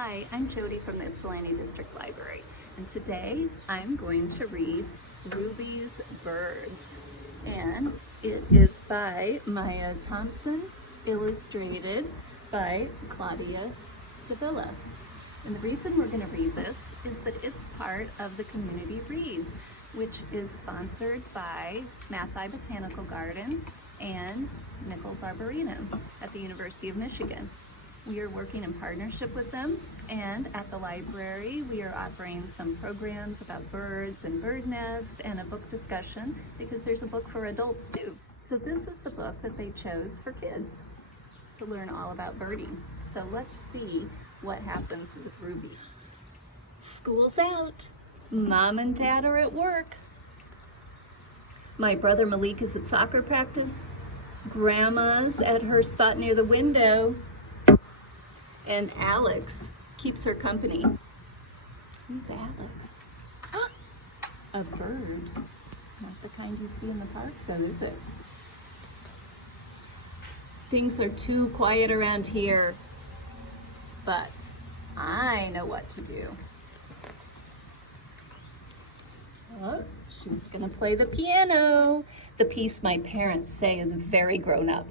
Hi, I'm Jody from the Ypsilanti District Library, and today I'm going to read Ruby's Birds, and it is by Mya Thompson, illustrated by Claudia Dávila. And the reason we're going to read this is that it's part of the Community Read, which is sponsored by Matthew Botanical Garden and Nichols Arboretum at the University of Michigan. We are working in partnership with them, and at the library we are offering some programs about birds and bird nest and a book discussion because there's a book for adults too. So this is the book that they chose for kids to learn all about birding. So let's see what happens with Ruby. School's out. Mom and Dad are at work. My brother Malik is at soccer practice. Grandma's at her spot near the window. And Alex keeps her company. Who's Alex? Ah, a bird. Not the kind you see in the park, though, is it? Things are too quiet around here, but I know what to do. Oh, she's gonna play the piano, the piece my parents say is very grown up.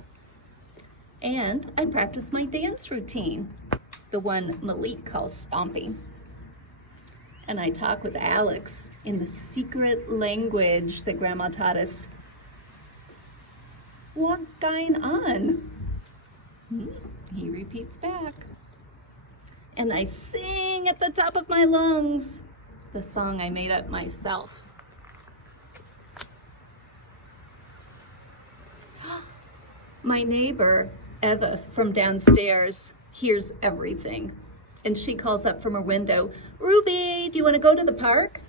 And I practice my dance routine, the one Malik calls stomping. And I talk with Alex in the secret language that Grandma taught us. What going on? He repeats back. And I sing at the top of my lungs the song I made up myself. My neighbor, Eva, from downstairs, hears everything. And she calls up from her window, "Ruby, do you want to go to the park?"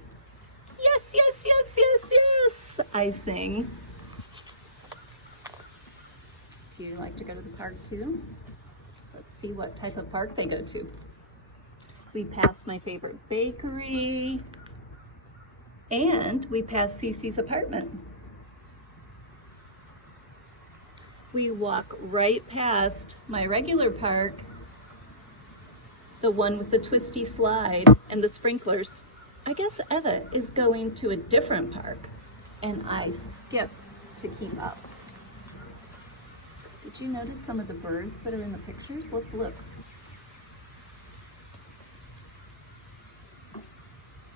"Yes, yes, yes, yes, yes," I sing. Do you like to go to the park too? Let's see what type of park they go to. We pass my favorite bakery, and we pass Cece's apartment. We walk right past my regular park, the one with the twisty slide and the sprinklers. I guess Eva is going to a different park, and I skip to keep up. Did you notice some of the birds that are in the pictures? Let's look.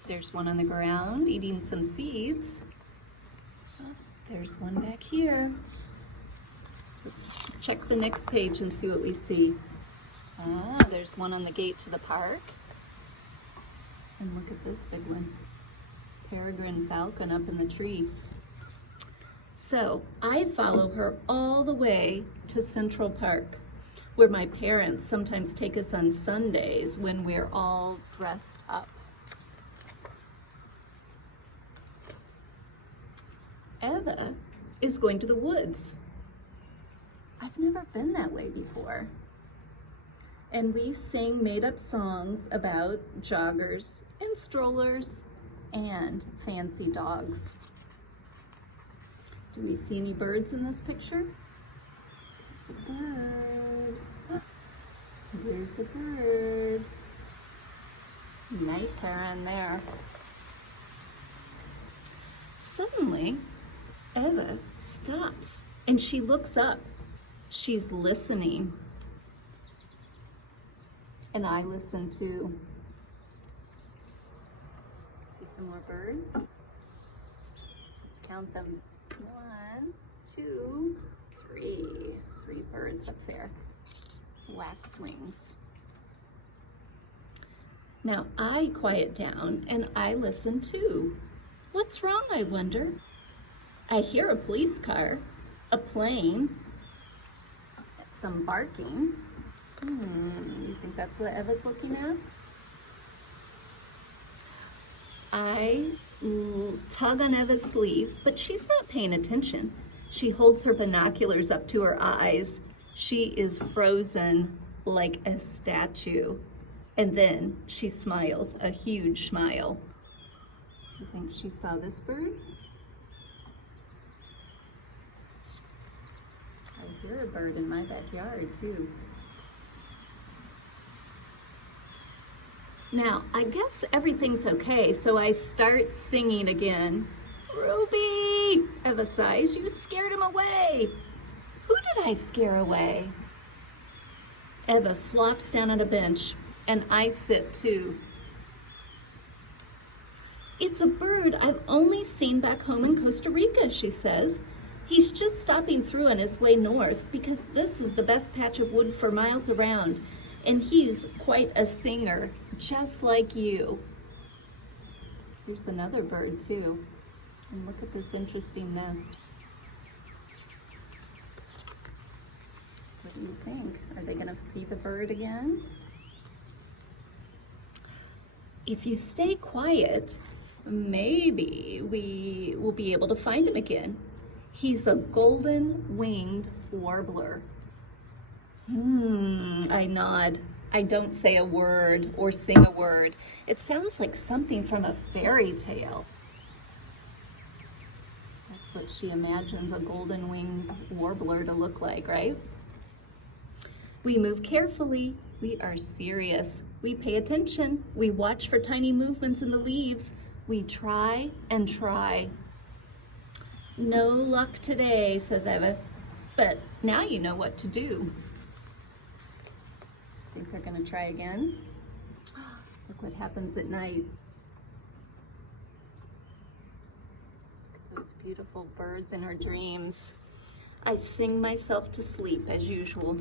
There's one on the ground eating some seeds. Oh, there's one back here. Let's check the next page and see what we see. Ah, there's one on the gate to the park. And look at this big one. Peregrine Falcon up in the tree. So I follow her all the way to Central Park, where my parents sometimes take us on Sundays when we're all dressed up. Eva is going to the woods. I've never been that way before. And we sing made-up songs about joggers and strollers and fancy dogs. Do we see any birds in this picture? There's a bird. Oh, there's a bird. Night heron there. Suddenly, Eva stops and she looks up. She's listening. And I listen too. See some more birds? Let's count them. 1, 2, 3. 3 birds up there. Waxwings. Now I quiet down and I listen too. What's wrong, I wonder? I hear a police car, a plane, some barking. You think that's what Eva's looking at? I tug on Eva's sleeve, but she's not paying attention. She holds her binoculars up to her eyes. She is frozen like a statue. And then she smiles, a huge smile. Do you think she saw this bird? I hear a bird in my backyard too. Now, I guess everything's okay, so I start singing again. Ruby! Eva sighs, you scared him away. Who did I scare away? Eva flops down on a bench, and I sit too. It's a bird I've only seen back home in Costa Rica, she says. He's just stopping through on his way north because this is the best patch of wood for miles around, and he's quite a singer, just like you. Here's another bird too, and look at this interesting nest. What do you think? Are they gonna see the bird again? If you stay quiet, maybe we will be able to find him again. He's a golden-winged warbler. I nod. I don't say a word or sing a word. It sounds like something from a fairy tale. That's what she imagines a golden-winged warbler to look like, right? We move carefully. We are serious. We pay attention. We watch for tiny movements in the leaves. We try and try. No luck today, says Eva, but now you know what to do. Think they're gonna try again? Look what happens at night. Those beautiful birds in her dreams. I sing myself to sleep as usual.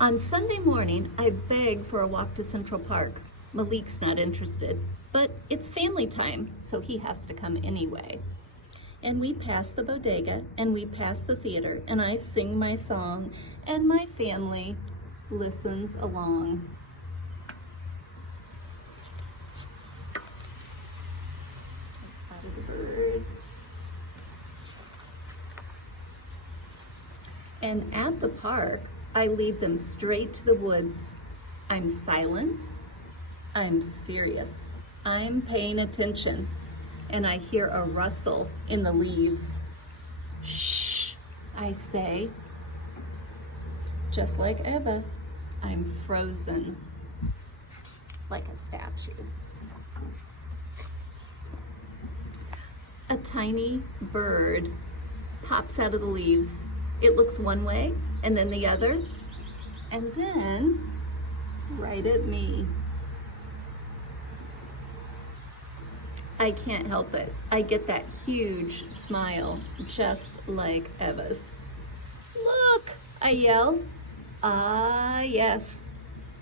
On Sunday morning, I beg for a walk to Central Park. Malik's not interested, but it's family time, so he has to come anyway. And we pass the bodega, and we pass the theater, and I sing my song, and my family listens along. I spotted a bird. And at the park, I lead them straight to the woods. I'm silent, I'm serious, I'm paying attention, and I hear a rustle in the leaves. Shh, I say. Just like Eva, I'm frozen, like a statue. A tiny bird pops out of the leaves. It looks one way, and then the other, and then right at me. I can't help it. I get that huge smile, just like Eva's. Look, I yell. Ah, yes,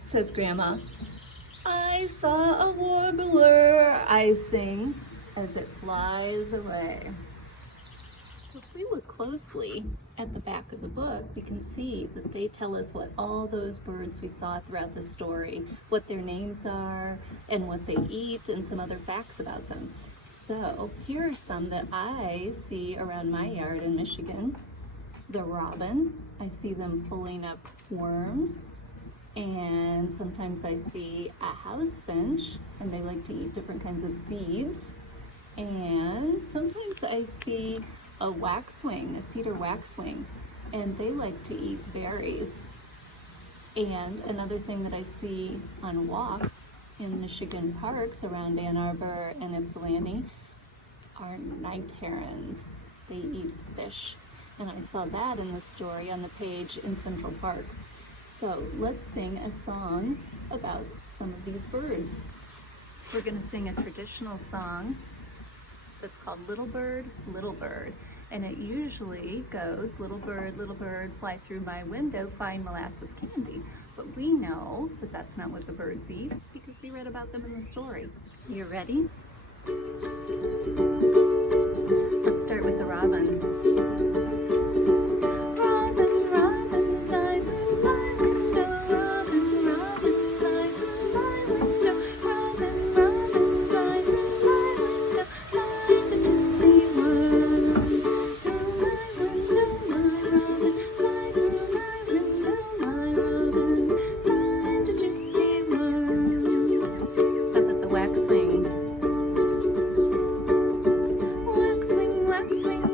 says Grandma. I saw a warbler, I sing as it flies away. So if we look closely at the back of the book, we can see that they tell us what all those birds we saw throughout the story, what their names are, and what they eat, and some other facts about them. So here are some that I see around my yard in Michigan. The robin, I see them pulling up worms, and sometimes I see a house finch, and they like to eat different kinds of seeds. And sometimes I see a waxwing, a cedar waxwing, and they like to eat berries. And another thing that I see on walks in Michigan parks around Ann Arbor and Ypsilanti are night herons. They eat fish. And I saw that in the story on the page in Central Park. So let's sing a song about some of these birds. We're gonna sing a traditional song that's called Little Bird, Little Bird. And it usually goes, little bird, fly through my window, find molasses candy. But we know that that's not what the birds eat because we read about them in the story. You ready? Let's start with the robin. Waxwing, waxwing,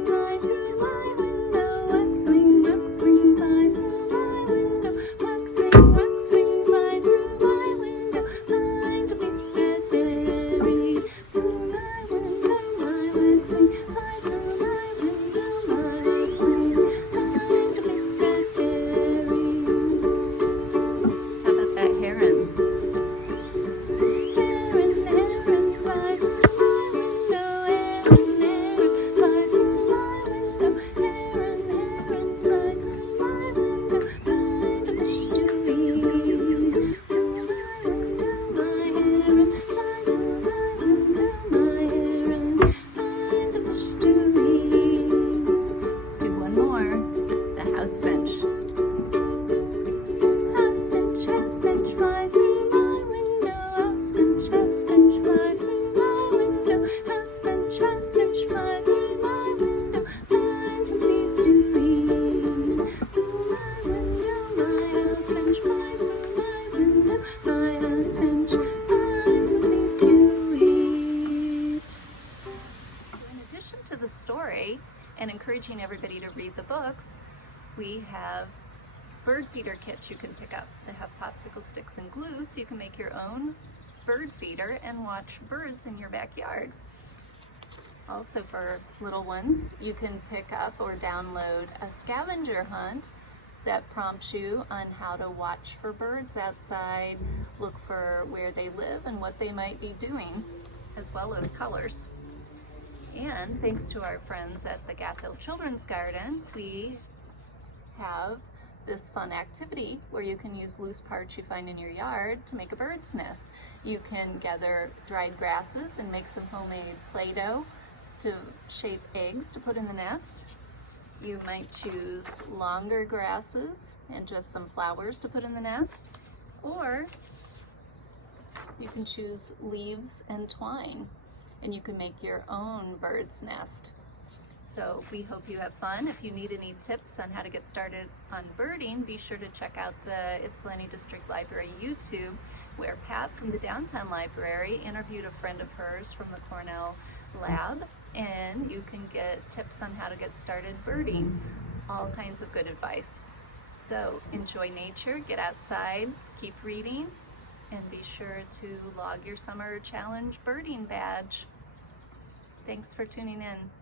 and encouraging everybody to read the books, we have bird feeder kits you can pick up. They have popsicle sticks and glue, so you can make your own bird feeder and watch birds in your backyard. Also, for little ones, you can pick up or download a scavenger hunt that prompts you on how to watch for birds outside, look for where they live and what they might be doing, as well as colors. And thanks to our friends at the Gap Hill Children's Garden, we have this fun activity where you can use loose parts you find in your yard to make a bird's nest. You can gather dried grasses and make some homemade Play-Doh to shape eggs to put in the nest. You might choose longer grasses and just some flowers to put in the nest, or you can choose leaves and twine and you can make your own bird's nest. So we hope you have fun. If you need any tips on how to get started on birding, be sure to check out the Ypsilanti District Library YouTube, where Pat from the Downtown Library interviewed a friend of hers from the Cornell lab, and you can get tips on how to get started birding, all kinds of good advice. So enjoy nature, get outside, keep reading, and be sure to log your summer challenge birding badge. Thanks for tuning in.